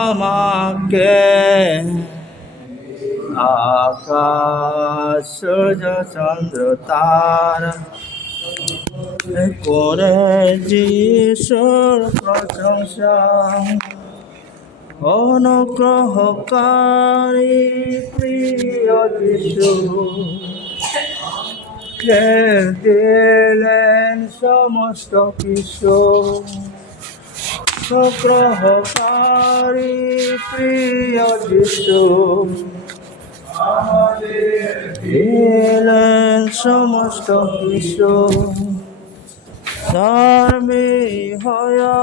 আমাকে আকাশ সূর্য চন্দ্র তারা করে যিশুর প্রশংসা। অনুগ্রহকারী প্রিয় যিশু কে দিলেন সমস্ত কিছু। অনুগ্রহকারী প্রিয় যিশু দিলেন সমস্ত কিছু। ধর্মী হয়া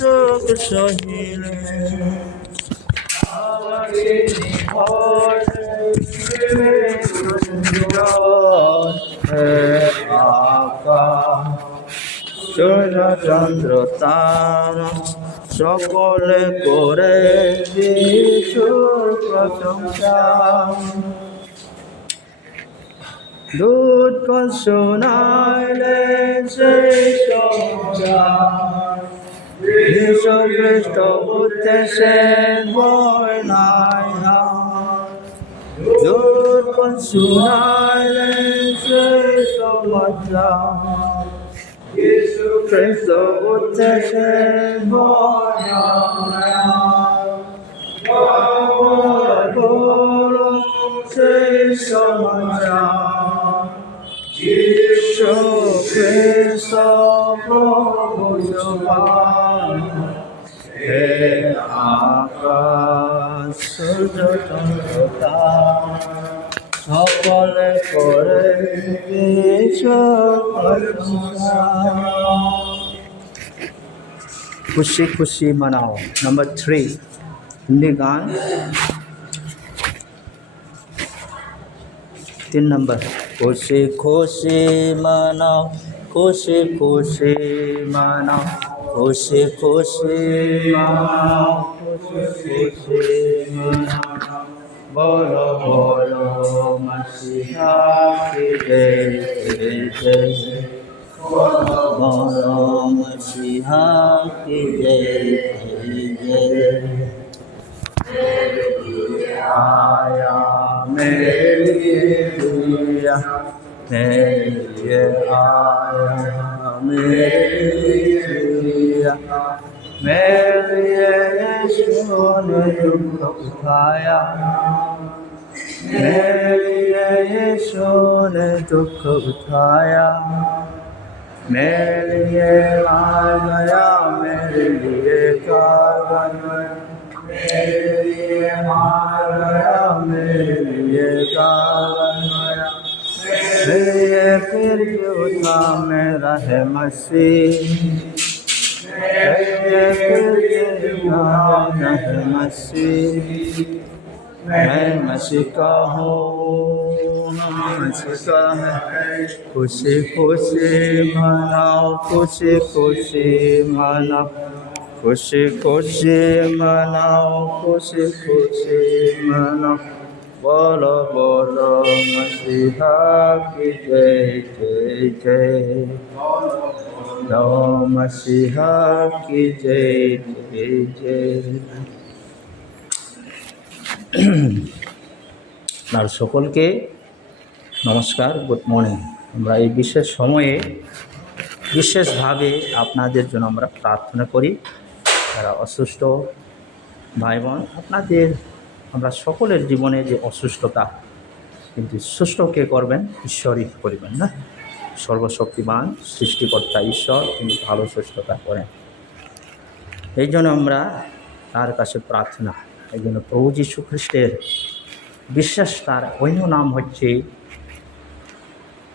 দুঃখ সহিলেন সূর্য চন্দ্র তারা সকলে করে যিশুর প্রশংসা। দূতগণ শোনাইলেন সেই সমাচার, যীশু খ্রিস্ট উঠেছেন ভয় নাই আর। দূতগণ শোনাইলেন সেই সমাচার, যীশু খ্রিস্ট উঠেছেন ভয় নাই আর। বলো সেই সমাচার, যীশু খ্রিস্ট প্রভু সবার। হে আকাশ সূর্য চন্দ্র তারা সকলে করে যিশুর প্রশংসা। খুশি খুশি মানাও। नंबर 3 हिंदी गान 3 नंबर। खुशी खुशी मनाओ, खुशी खुशी मनाओ, खुशी खुशी मनाओ, खुशी खुशी मनाओ। बोलो बोलो मसीहा की जय जय, बोलो मसीहा की जय जय। आया मेरे लिए, मेरे लिए आया, मेरे लिए, मेरे लिए यीशु ने दुख उठाया, मेरे लिए यीशु ने दुख उठाया, मेरे लिए आ गया, मेरे लिए कार गया, मेरे लिए आ गया, मेरे लिए कार गया। मेरे फिर क्यों था मेरा है मसीह, मेरे फिर क्यों था है मसीह। मैं मसीह का हूँ, मसीह का है। खुशी खुशी मनाओ, खुशी खुशी मनाओ, खुशी खुशी मनाओ, खुशी खुशी मनाओ। बोलो बोलो मसीहा की जय जय जय, बोलो मसीहा की जय जय जय। আর সকলকে নমস্কার, গুড মর্নিং। আমরা এই বিশেষ সময়ে বিশেষভাবে আপনাদের জন্য আমরা প্রার্থনা করি। যারা অসুস্থ ভাই বোন, আপনাদের আমরা সকলের জীবনে যে অসুস্থতা, কিন্তু সুস্থ কে করবেন? ঈশ্বরই করবেন না। সর্বশক্তিমান সৃষ্টিকর্তা ঈশ্বর তিনি ভালো সুস্থতা করেন। এই জন্য আমরা তার কাছে প্রার্থনা। এই জন্য প্রভু যীশু খ্রিস্টের বিশ্বাস, তার অন্য নাম হচ্ছে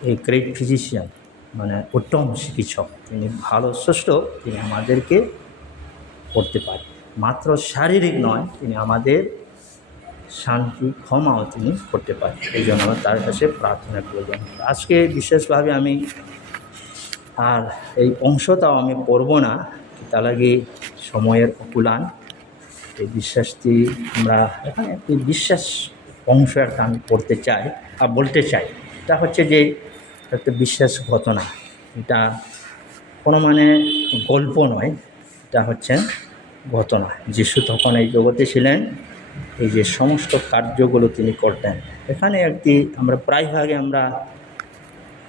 এই গ্রেট ফিজিশিয়ান, মানে উত্তম চিকিৎসক। তিনি ভালো সুস্থ তিনি আমাদেরকে করতে পারেন। মাত্র শারীরিক নয়, তিনি আমাদের শান্তি ক্ষমাও তিনি করতে পারেন। এই জন্য তার কাছে প্রার্থনা করবেন। আজকে বিশেষভাবে আমি আর এই অংশটাও আমি পড়ব না, তার আগে সময়ের অকুলান। এই বিশ্বাসটি আমরা এখানে একটি বিশ্বাস অংশ একটা আমি পড়তে চাই আর বলতে চাই। এটা হচ্ছে যে একটা বিশ্বাস ঘটনা, এটা কোনো মানে গল্প নয়, এটা হচ্ছে ঘটনা। যিশু তখন এই জগতে ছিলেন, এই যে সমস্ত কার্যগুলো তিনি করতেন। এখানে একটি আমরা প্রায়ভাগে আমরা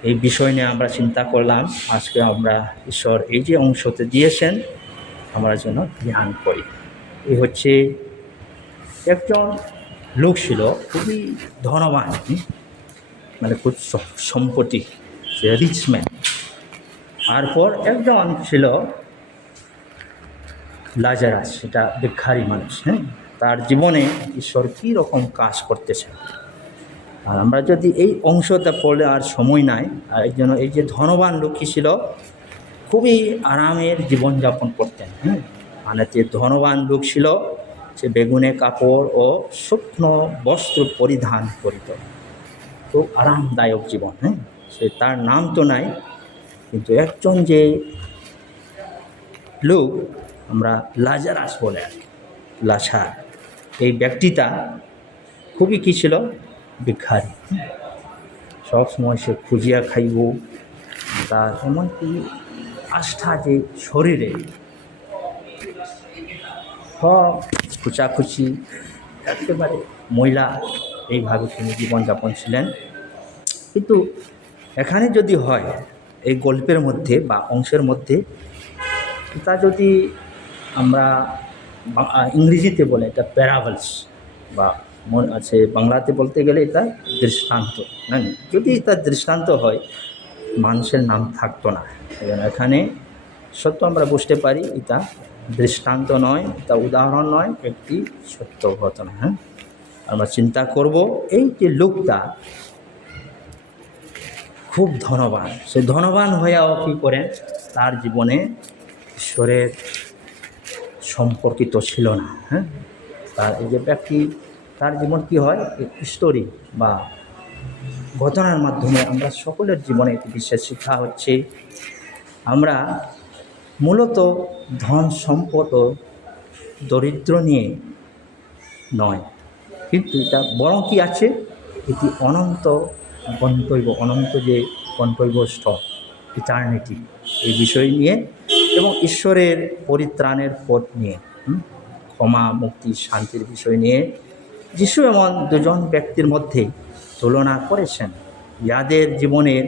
এই বিষয় নিয়ে আমরা চিন্তা করলাম। আজকে আমরা ঈশ্বর এই যে অংশতে দিয়েছেন আমরা যেন ধ্যান করি। এই হচ্ছে একজন লোক ছিল খুবই ধনবান, মানে খুব সম্পত্তি, সে রিচম্যান। তারপর একজন ছিল লাজারাস, সেটা ভিখারি মানুষ। তার জীবনে ঈশ্বর কী রকম কাজ করতেছেন। আর আমরা যদি এই অংশটা পড়লে আর সময় নাই। আর এই জন্য এই যে ধনবান লোকই ছিল খুবই আরামের জীবনযাপন করতেন। মানে যে ধনবান লোক ছিল সে বেগুনে কাপড় ও শুকনো বস্ত্র পরিধান করিত, খুব আরামদায়ক জীবন। সে তার নাম তো নাই, কিন্তু একজন যে লোক আমরা লাজারাস বলে আর কি, লাছার, এই ব্যক্তিটা খুবই কী ছিল, ভিখারি। সবসময় সে খুঁজিয়া খাইব, তার এমনকি আস্থা যে শরীরে সব খুচাখুচি, একেবারে মহিলা, এইভাবে তিনি জীবনযাপন ছিলেন। কিন্তু এখানে যদি হয় এই গল্পের মধ্যে বা অংশের মধ্যে, তা যদি আমরা ইংরেজিতে বলে এটা প্যারাবলস, বা মনে আছে বাংলাতে বলতে গেলে এটা দৃষ্টান্ত। না, যদি এটা দৃষ্টান্ত হয় মানুষের নাম থাকতো না। এখানে সত্য আমরা বুঝতে পারি এটা দৃষ্টান্ত নয়, এটা উদাহরণ নয়, একটি সত্য ঘটনা। আমরা চিন্তা করব এই যে লোকটা খুব ধনবান, সে ধনবান হয়েও কী করেন, তার জীবনে ঈশ্বরের সম্পর্কিত ছিল না। তার এই যে ব্যক্তি, তার জীবন কি হয়, স্টোরি বা ঘটনার মাধ্যমে আমরা সকলের জীবনে একটি বিশেষ শিক্ষা হচ্ছে, আমরা মূলত ধন সম্পদ ও দরিদ্র নিয়ে নয়, কিন্তু এটা বরং কি আছে, এটি অনন্ত গন্তব্য, অনন্ত যে গন্তব্যস্থল, ইটার্নিটি, এই বিষয় নিয়ে এবং ঈশ্বরের পরিত্রাণের পথ নিয়ে, ক্ষমা, মুক্তি, শান্তির বিষয় নিয়ে যিশু এমন দুজন ব্যক্তির মধ্যে তুলনা করেছেন যাদের জীবনের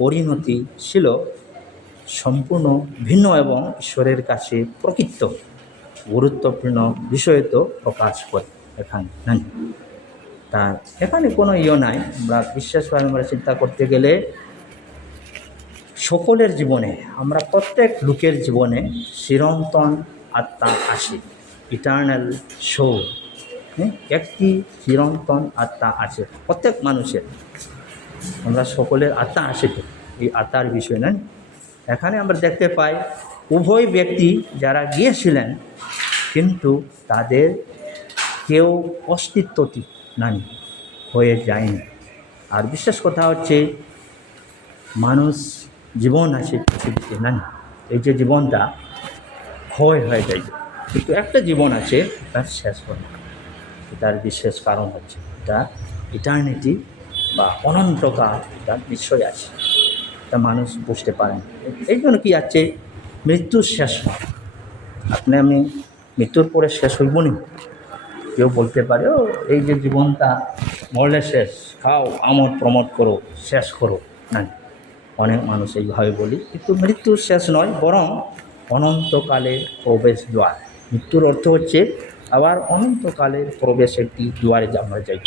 পরিণতি ছিল সম্পূর্ণ ভিন্ন এবং ঈশ্বরের কাছে প্রকৃত গুরুত্বপূর্ণ বিষয় তো প্রকাশ করে এখানে। তার এখানে কোনো নাই, আমরা বিশেষভাবে আমরা চিন্তা করতে গেলে সকলের জীবনে, আমরা প্রত্যেক লোকের জীবনে চিরন্তন আত্মা আছে, ইটার্নাল সোল, একটি চিরন্তন আত্মা আছে প্রত্যেক মানুষের। আমরা সকলের আত্মা আছে, তো এই আত্মার বিষয় নয়। এখানে আমরা দেখতে পাই উভয় ব্যক্তি যারা গিয়েছিলেন, কিন্তু তাদের কেউ অস্তিত্বটি নাই, হয়ে যায়নি। আর বিশেষ কথা হচ্ছে মানুষ জীবন আছে পৃথিবীতে, না, এই যে জীবনটা ক্ষয় হয়ে যায়, কিন্তু একটা জীবন আছে তার শেষ হয় না। তার বিশেষ কারণ হচ্ছে এটা ইটার্নিটি বা অনন্তকাল, তার নিশ্চয় আছে, তা মানুষ বুঝতে পারেন। এই জন্য কি আছে, মৃত্যুর শেষ হয়। আমি মৃত্যুর পরে শেষ হইব না, কেউ বলতে পারে ও এই যে জীবনটা মরলে শেষ, খাও আমোদ প্রমোদ করো, শেষ করো, না, অনেক মানুষ এইভাবে বলি, কিন্তু মৃত্যুর শেষ নয়, বরং অনন্তকালের প্রবেশ দ্বার। মৃত্যুর অর্থ হচ্ছে আবার অনন্তকালের প্রবেশ, একটি দুয়ারে আমরা যাই।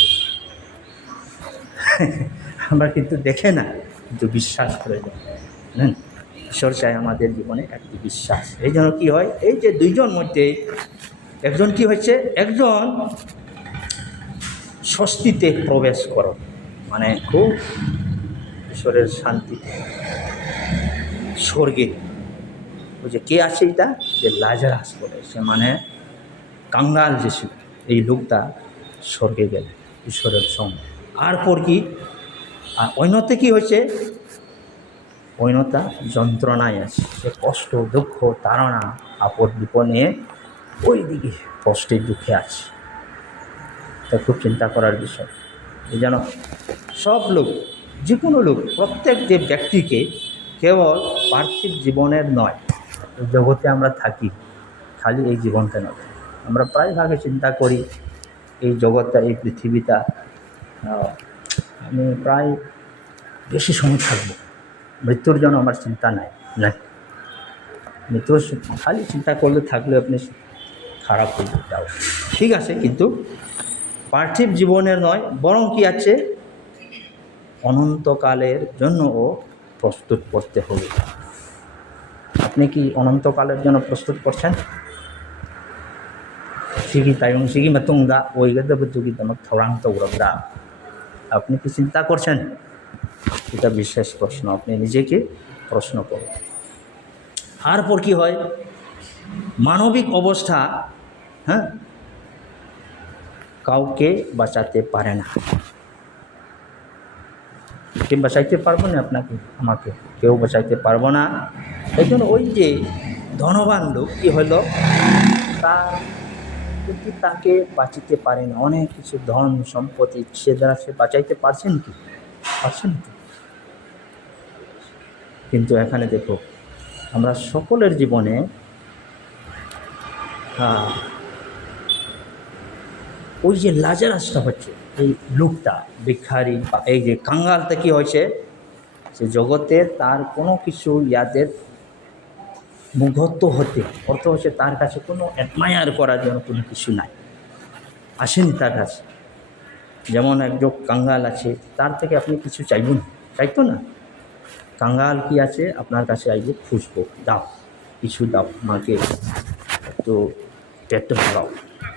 আমরা কিন্তু দেখে না, কিন্তু বিশ্বাস করে যাই। ঈশ্বর চাই আমাদের জীবনে একটি বিশ্বাস। এই জন্য কী হয়, এই যে দুইজন মধ্যে একজন কি হচ্ছে, একজন স্বস্তিতে প্রবেশ করো, মানে খুব ঈশ্বরের শান্তিতে, স্বর্গে। ওই যে কে আছে, এটা যে লাজারাস বলে, সে মানে কাঙ্গাল যে ছিল, এই লোকটা স্বর্গে গেলে ঈশ্বরের সঙ্গে। আর পর কি, আর অন্যতে কি হয়েছে, অন্যতা যন্ত্রণায় আছে, সে কষ্ট, দুঃখ, তাড়না, আপদ বিপদ নিয়ে ওই দিকে কষ্টে দুঃখে আছে। তা খুব চিন্তা করার বিষয়। এই যেন সব লোক, যে কোনো লোক, প্রত্যেক যে ব্যক্তিকে কেবল পার্থিব জীবনের নয়, জগতে আমরা থাকি, খালি এই জীবনটা নয়। আমরা প্রায় ভাগে চিন্তা করি এই জগৎটা, এই পৃথিবীটা আমি প্রায় বেশি সময় থাকবো, মৃত্যুর জন্য আমার চিন্তা নাই। মৃত্যুর খালি চিন্তা করলে থাকলে আপনি খারাপ হয়ে যাও, ঠিক আছে, কিন্তু পার্থিব জীবনের নয়, বরং কি আছে, অনন্তকালের জন্যও প্রস্তুত করতে হবে। আপনি কি অনন্তকালের জন্য প্রস্তুত করছেন? সিগি তাইং সিগি মাতুংদা ওইগদবতুগিদমক থরাং তৌরবদা, আপনি কি চিন্তা করছেন? এটা বিশেষ প্রশ্ন, আপনি নিজেকে প্রশ্ন করুন। তারপর কি হয়, মানবিক অবস্থা কাউকে বাঁচাতে পারে না। কে বাঁচাইতে পারবো না? আপনাকে আমাকে কেউ বাঁচাইতে পারবো না। এই জন্য ওই যে ধনবান লোক কি হলো, তার কিন্তু তাকে বাঁচিতে পারে না, অনেক কিছু ধন সম্পত্তি সে দ্বারা সে বাঁচাইতে পারছেন কি? পারছেন কি? কিন্তু এখানে দেখো, আমরা সকলের জীবনে ওই যে লাজারাসটা হচ্ছে, এই লোকটা ভিখারি বা এই যে কাঙ্গালটা কি হয়েছে, সে জগতে তার কোনো কিছু ইয়াদের মুগ্ধ হতে, অর্থ হচ্ছে তার কাছে কোনো অ্যাডমায়ার করার জন্য কোনো কিছু নাই, আসেনি তার কাছে। যেমন একজন কাঙ্গাল আছে, তার থেকে আপনি কিছু চাইবেন, চাইতো না। কাঙ্গাল কি আছে, আপনার কাছে আইবে খুঁজবো, দাও কিছু দাও আমাকে, তো পেটটা ভরাও,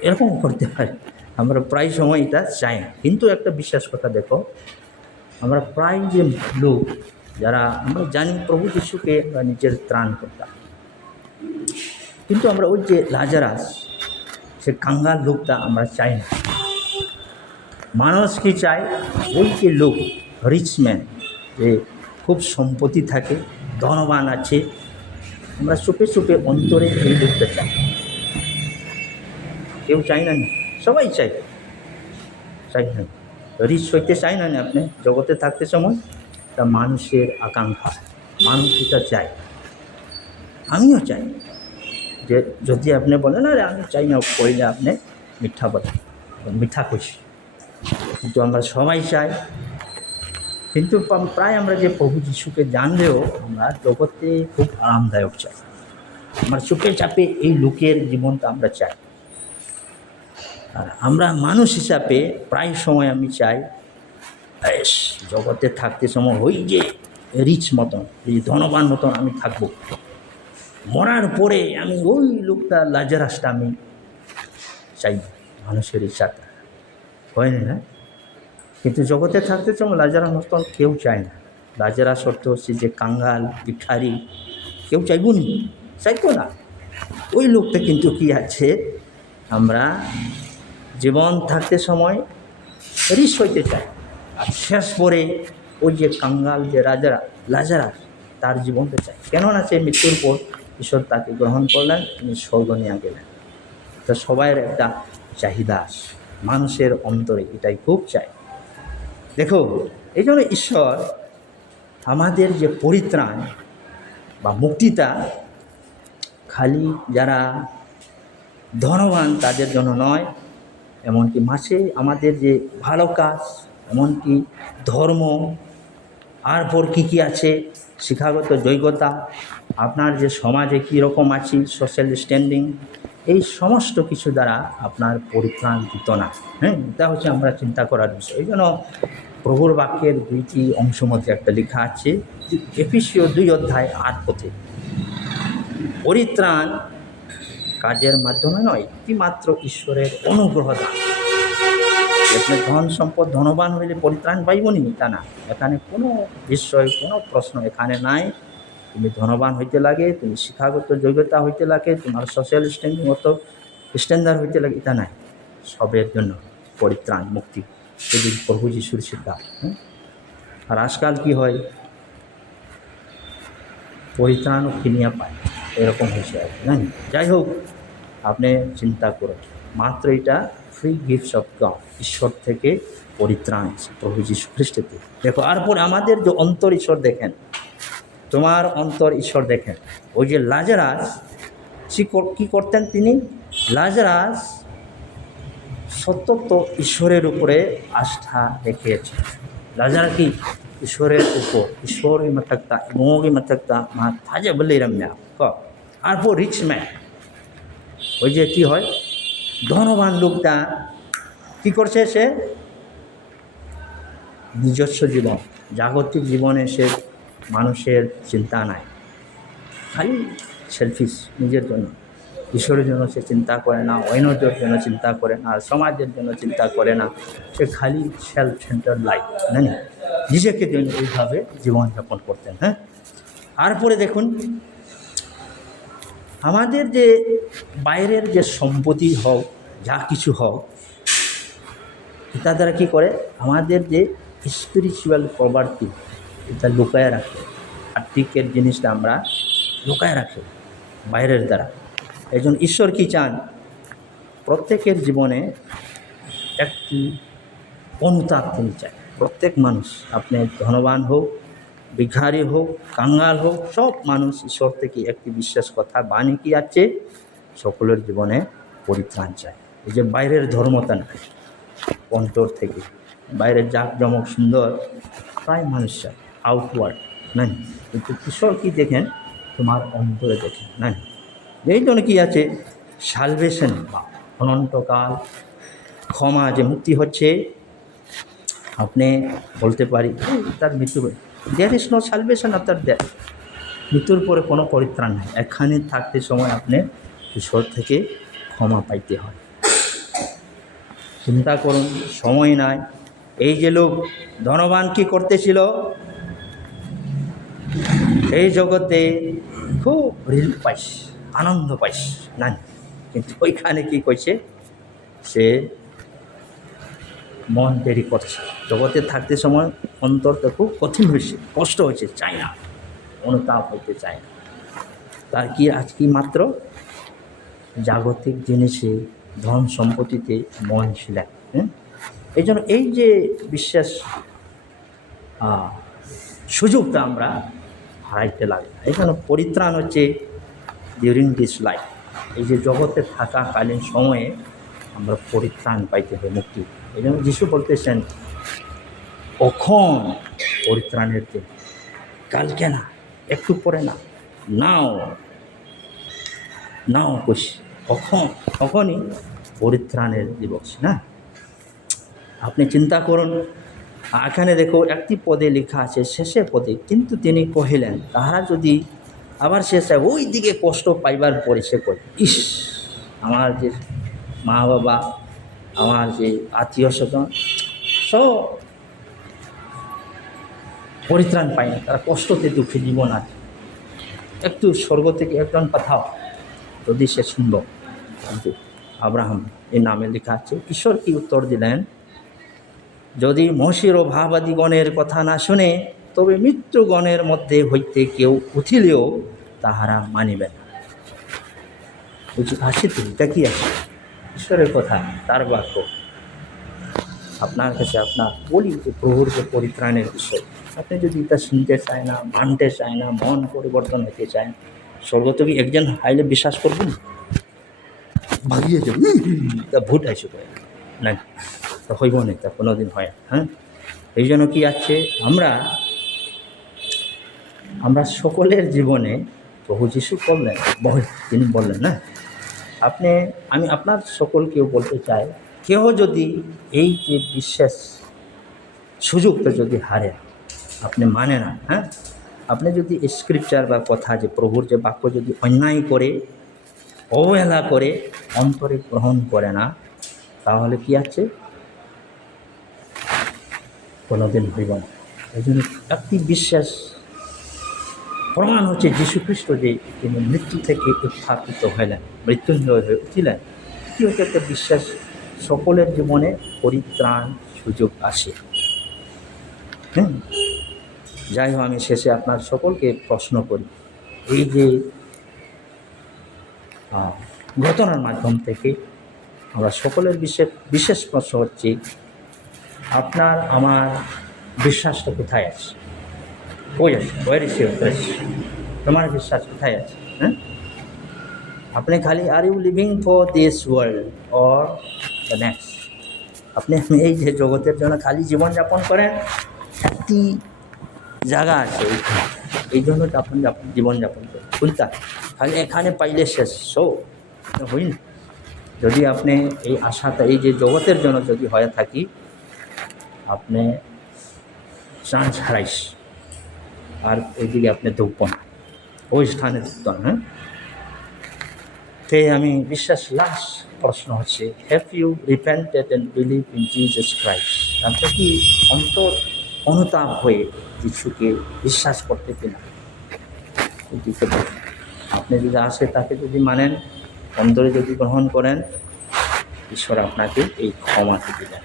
এরকম করতে হয়। আমরা প্রায় সময় এটা চাই না। কিন্তু একটা বিশ্বাস কথা দেখো, আমরা প্রায় যে লোক যারা আমরা জানি প্রভু যিশুকে আমরা নিজের ত্রাণ করতাম, কিন্তু আমরা ওই যে লাজারাস, সে কাঙ্গাল লোকটা আমরা চাই না। মানুষ কি চায়, ওই যে লোক রিচম্যান, যে খুব সম্পত্তি থাকে, ধনবান আছে, আমরা চুপে চুপে অন্তরে এই লোকটা চাই। কেউ চাই না, সবাই চাই, চাই না। রিচ হইতে চাই না আপনি জগতে থাকতে সময়, তা মানুষের আকাঙ্ক্ষা, মানুষ এটা চায়, আমিও চাই। যে যদি আপনি বলেন আরে আমি চাই না, কইলে আপনি মিথ্যা বলেন, মিথ্যা কইছি। কিন্তু আমরা সবাই চাই। কিন্তু প্রায় আমরা যে প্রভু যিশুকে জানলেও আমরা জগতে খুব আরামদায়ক চাই, আমরা চুপে চাপে এই লোকের জীবনটা আমরা চাই। আর আমরা মানুষ হিসাবে প্রায় সময় আমি চাই জগতে থাকতে সময় ওই যে রিচ মতন, এই ধনবান মতন আমি থাকবো, মরার পরে আমি ওই লোকটা লাজারাসটা আমি চাই, মানুষের ইচ্ছাটা হয় না। কিন্তু জগতে থাকতে সময় লাজারাস মতন কেউ চায় না। লাজারাস অর্থ হচ্ছে যে কাঙ্গাল ভিখারি, কেউ চাইব নি, চাইতো না। ওই লোকটা কিন্তু কি আছে, আমরা জীবন থাকতে সময় রিচ হইতে চাই, আর শেষ পরে ওই যে কাঙ্গাল যে লাজারাস তার জীবনটা চাই। কেননা সে মৃত্যুর পর ঈশ্বর তাকে গ্রহণ করলেন, তিনি স্বর্গ নিয়ে গেলেন। তো সবাইয়ের একটা চাহিদা মানুষের অন্তরে, এটাই খুব চাই। দেখো, এই জন্য ঈশ্বর আমাদের যে পরিত্রাণ বা মুক্তিটা খালি যারা ধনবান তাদের জন্য নয়, এমনকি মাসে আমাদের যে ভালো কাজ, এমনকি ধর্ম, আর পর কী আছে, শিক্ষাগত যোগ্যতা, আপনার যে সমাজে কীরকম আছি, সোশ্যাল স্ট্যান্ডিং, এই সমস্ত কিছু দ্বারা আপনার পরিত্রাণ দিত না। এটা হচ্ছে আমরা চিন্তা করার বিষয়। এই জন্য প্রভুর বাক্যের 2টি অংশ মধ্যে একটা লেখা আছে, এফেসীয় 2:8 পরিত্রাণ কাজের মাধ্যমে নয়, মাত্র ঈশ্বরের অনুগ্রহ দান। আপনি ধন সম্পদ ধনবান হইলে পরিত্রাণ পাইবনি তা না, এখানে কোনো বিষয় কোনো প্রশ্ন এখানে নাই। তুমি ধনবান হইতে লাগে, তুমি শিক্ষাগত যোগ্যতা হইতে লাগে, তোমার সোশ্যাল স্ট্যান্ডিং মতো স্ট্যান্ডার্ড হইতে লাগে, এটা নাই। সবের জন্য পরিত্রাণ মুক্তি যদি প্রভু যিশুর শিক্ষা। আর আজকাল কি হয়, পরিত্রাণও কিনিয়া পায়, এরকম হয়েছে আর কি। যাই হোক, আপনি চিন্তা করুন, মাত্র এটা ফ্রি গিফটস অফ গড, ঈশ্বর থেকে পরিত্রাণ প্রভু যীশু খ্রিস্টতে। দেখো, তারপরে আমাদের যে অন্তর ঈশ্বর দেখেন, তোমার অন্তর ঈশ্বর দেখেন। ওই যে লাজারাস, কী করতেন তিনি? লাজারাস সত্যত ঈশ্বরের উপরে আস্থা রেখেছে। লাজার কি ঈশ্বরের উপর, ঈশ্বরই মাথাক্তা মোগি মাথাক্তা মা থাজে বলে রম্যা ক। আর পর রিচ ম্যান, ওই যে কি হয় ধনবান লোকটা কি করছে, সে নিজস্ব জীবন, জাগতিক জীবনে সে মানুষের চিন্তা নাই, খালি সেলফিশ, নিজের জন্য, ঈশ্বরের জন্য সে চিন্তা করে না, অন্যদের জন্য চিন্তা করে না, সমাজের জন্য চিন্তা করে না, সে খালি সেলফ সেন্টার লাইফ, জানি নিজেকে জন্য এইভাবে জীবনযাপন করতেন। হ্যাঁ, তারপরে দেখুন আমাদের যে বাইরের যে সম্পত্তি হোক, যা কিছু হোক, এটা দ্বারা কী করে আমাদের যে স্পিরিচুয়াল প্রপার্টি এটা লুকায় রাখে, আর্থিকের জিনিসটা আমরা লুকায় রাখি বাইরের দ্বারা। এই জন্য ঈশ্বর কি চান? প্রত্যেকের জীবনে একটি অনুতাপ তিনি চান। প্রত্যেক মানুষ, আপনি ধনবান হোক, ভিখারি হোক, কাঙ্গাল হোক, সব মানুষ ঈশ্বর থেকে একটি বিশ্বাস কথা বাণী কি আছে, সকলের জীবনে পরিত্রাণ চায়। এই যে বাইরের ধর্মতা না, অন্তর থেকে বাইরের জাঁকজমক সুন্দর প্রায় মানুষ চায়, আউটওয়ার্ড না, কিন্তু ঈশ্বর কি দেখেন? তোমার অন্তরে দেখেন না। এই জন্য কী আছে? সালভেশন বা অনন্তকাল ক্ষমা, যে মুক্তি হচ্ছে। আপনি বলতে পারি তার মৃত্যু, there is no salvation after that, মৃত্যুর পরে কোনো পরিত্রাণ নেই। এখানে থাকতে সময় আপনি ঈশ্বর থেকে ক্ষমা পাইতে হয়। চিন্তা করুন, সময় নাই। এই যে লোক ধনবান কি করতেছিল, এই জগতে খুব রিলিফ পাইস, আনন্দ পাইস না, কিন্তু ওইখানে কি করছে, সে মন দেরি করছে। জগতে থাকতে সময় অন্তরটা খুব কঠিন হয়েছে, কষ্ট হয়েছে, চায় না, অনুতাপ হইতে চায় না। তার কি আজকে মাত্র জাগতিক জিনিসে, ধন সম্পত্তিতে মন ছিলেন। এই জন্য এই যে বিশ্বাস সুযোগটা আমরা হারাইতে লাগে। এই জন্য পরিত্রাণ হচ্ছে ডিউরিং দিস লাইফ, এই যে জগতে থাকাকালীন সময়ে আমরা পরিত্রাণ পাইতে হবে, মুক্তি। এই জন্য যিশু বলতেছেন কখন পরিত্রাণের দিন, কালকে না, একটু পরে না, নাও নাও খুশি, কখনই পরিত্রাণের দিবস না। আপনি চিন্তা করুন, এখানে দেখো একটি পদে লেখা আছে, শেষে পদে, কিন্তু তিনি কহিলেন তাহারা যদি আবার শেষে ওই দিকে কষ্ট পাইবার পরে সে কই, ইস, আমার যে মা বাবা, আমার যে আত্মীয় স্বজন সব পরিত্রাণ পায় না, তারা কষ্টতে দুঃখে জীবন আছে, একটু স্বর্গ থেকে একজন পাঠাও যদি সে শুনব। কিন্তু আব্রাহাম এই নামে লেখা আছে, ঈশ্বর কি উত্তর দিলেন, যদি মহীর ও ভাবাদিগণের কথা না শুনে, তবে মৃত্যুগণের মধ্যে হইতে কেউ উঠিলেও তাহারা মানিবে না। বুঝি আছে তো, এটা কি আছে? ঈশ্বরের কথা, তার বাক্য আপনার কাছে আপনার বলি যে প্রভুর যে পরিত্রাণের বিষয়, আপনি যদি এটা শুনতে চায় না, মানতে চায় না, মন পরিবর্তন হতে চায়, স্বর্গ তো কি একজন হাইলে বিশ্বাস করবেন, ভাগিয়ে যাবে, তা ভূত আইসে না, তা হইব না, তা কোনোদিন হয়। হ্যাঁ, এই জন্য কি আছে, আমরা সকলের জীবনে প্রভু যিশু করলেন, তিনি বললেন না, আমি আপনার সকলকেও বলতে চাই, কেউ যদি এই যে বিশ্বাস সুযোগটা যদি হারে, আপনি মানে না, হ্যাঁ, আপনি যদি স্ক্রিপচার বা কথা, যে প্রভুর যে বাক্য যদি অন্যায় করে, অবহেলা করে, অন্তরে গ্রহণ করে না, তাহলে কি আছে, কোনোদিন হইব না। এই জন্য একটি বিশ্বাস প্রমাণ হচ্ছে যীশুখ্রিস্ট যে তিনি মৃত্যু থেকে উত্থাপিত হইলেন, মৃত্যুঞ্জয় হয়ে উঠিলেন। কি হচ্ছে একটা বিশ্বাস, সকলের জীবনে পরিত্রাণ সুযোগ আসে। যাই হোক, আমি শেষে আপনার সকলকে প্রশ্ন করি, এই যে ঘটনার মাধ্যম থেকে আমরা সকলের বিশেষ প্রশ্ন হচ্ছে, আপনার আমার বিশ্বাসটা কোথায় আছে? কই আছে? War is your trust? তোমার বিশ্বাস কোথায় আছে? হ্যাঁ, আপনি খালি are you living for this world or the next, আপনি এই যে জগতের জন্য খালি জীবনযাপন করেন, একটি জায়গা আছে এইখানে, এই জন্য তো আপনি জীবনযাপন করেন কোনটা, খালি এখানে পাইলে শেষ সো হইন। যদি আপনি এই আশাটা এই যে জগতের জন্য যদি হয়ে থাকি, আপনি চান্স হারাইস, আর ওইদিকে আপনি ঢুকব না, ওই স্থানে ঢুকত না। হ্যাঁ, তাই আমি বিশ্বাস, লাস্ট প্রশ্ন হচ্ছে, have you repented and believe in Jesus Christ? আপনি কি অন্তর অনুতাপ হয়ে যিশুকে বিশ্বাস করতে কিনা? আপনি যদি আসে তাকে যদি মানেন, অন্তরে যদি গ্রহণ করেন, ঈশ্বর আপনাকে এই ক্ষমা থেকে দেন।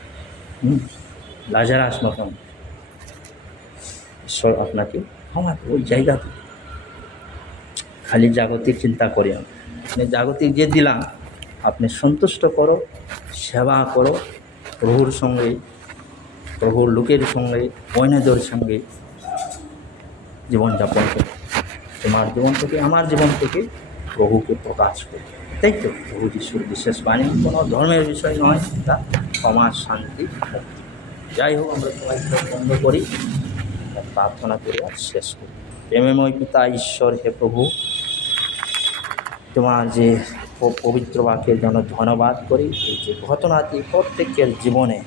লাজারাস মতন ঈশ্বর আপনাকে ক্ষমা, ওই জায়গা থেকে খালি জাগতিক চিন্তা করি, আপনি জাগতিক যে দিলাম আপনি সন্তুষ্ট করো, সেবা করো, প্রভুর সঙ্গে, প্রভুর লোকের সঙ্গে, অন্যদের সঙ্গে জীবনযাপন করো। তোমার জীবন থেকে, আমার জীবন থেকে প্রভুকে প্রকাশ করো, তাই তো? প্রভু যিশুর বিশেষ বাণী কোনো ধর্মের বিষয় নয়, তা সমাজ, শান্তি, মুক্তি। যাই হোক, আমরা সবাই বন্ধ করি, প্রার্থনা করে আর শেষ করি। প্রেমময় পিতা ঈশ্বর, হে প্রভু, তোমার যে পবিত্র বাক্যের জন্য ধন্যবাদ করি। এই যে ঘটনাটি প্রত্যেকের জীবনে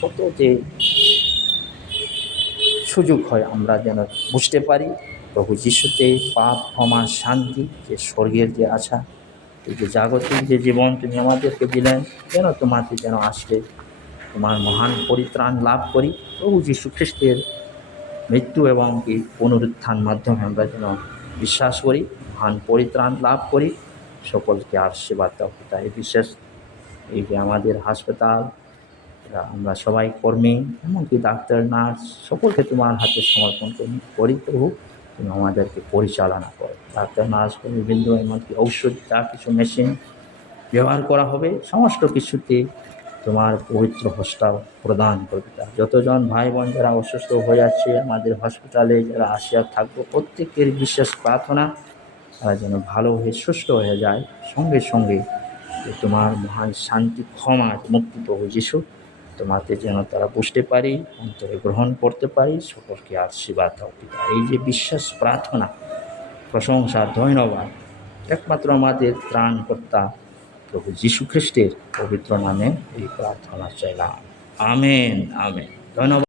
কত যে সুযোগ হয় আমরা যেন বুঝতে পারি, প্রভু যিশুতে পাপ ক্ষমা, শান্তি, যে স্বর্গের যে আশা, এই যে জাগতিক যে জীবন তুমি আমাদেরকে দিলেন, যেন তোমাকে যেন আসলে তোমার মহান পরিত্রাণ লাভ করি। প্রভু যীশু খ্রিস্টের মৃত্যু এবং এই পুনরুত্থান মাধ্যমে আমরা যেন বিশ্বাস করি, মহান পরিত্রাণ লাভ করি। সকলকে আশীর্বাদ দাও পিতা। এই বিশেষ এই যে আমাদের হাসপাতাল, আমরা সবাই কর্মী, এমনকি ডাক্তার, নার্স, সকলকে তোমার হাতে সমর্পণ করি প্রভু। তুমি আমাদেরকে পরিচালনা করো। ডাক্তার, নার্স, কর্মীবৃন্দ, এমনকি ঔষধ, যা কিছু মেশিন ব্যবহার করা হবে, সমস্ত কিছুতে তোমার পবিত্র হস্ত প্রদান করবে। যতজন ভাই বোন যারা অসুস্থ হয়ে যাচ্ছে আমাদের হসপিটালে, যারা আসিয়া থাকবো, প্রত্যেকের বিশেষ প্রার্থনা তারা যেন ভালো হয়ে সুস্থ হয়ে যায়। সঙ্গে সঙ্গে তোমার মহান শান্তি, ক্ষমা, মুক্তি প্রভু যিশু তোমাকে যেন তারা বুঝতে পারি, অন্তরে গ্রহণ করতে পারি। সকলকে আশীর্বাদ দাও পিতা। এই যে বিশ্বাস, প্রার্থনা, প্রশংসা, ধন্যবাদ একমাত্র আমাদের ত্রাণকর্তা প্রভু যীশু খ্রিস্টের পবিত্র নামে এই প্রার্থনা চাইলাম। Amen, amen. ধন্যবাদ।